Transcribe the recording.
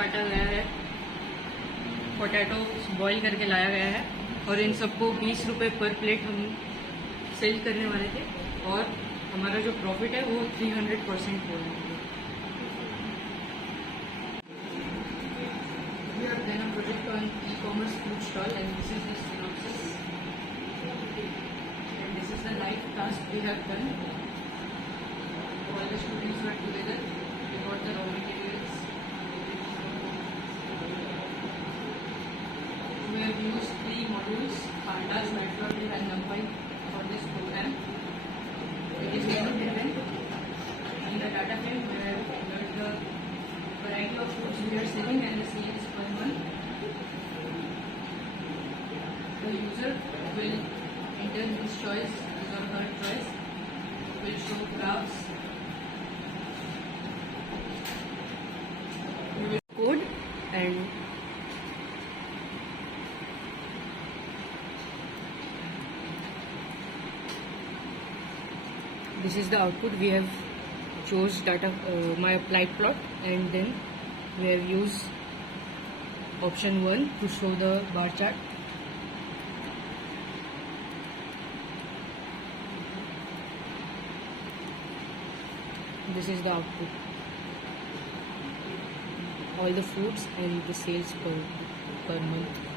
काटा गया है, पोटैटो बॉईल करके लाया गया है और इन सबको 20 रुपये पर प्लेट हम सेल करने वाले थे और हमारा जो प्रॉफिट है वो 300% हो रहा है। We have done a project on e-commerce food stall and this is the synopsis and this is the live task we have done. All the students were together, we got the raw materials. We have used 3 modules, Pandas DataFrame and NumPy for this program. It is menu driven. In the DataFrame we have entered the variety of foods we are selling and the sales per month. The user will enter his choice, his or her choice, will show graphs. We will code and this is the output. We have chose my applied plot and then we have used option 1 to show the bar chart. This is the output, all the foods and the sales per month.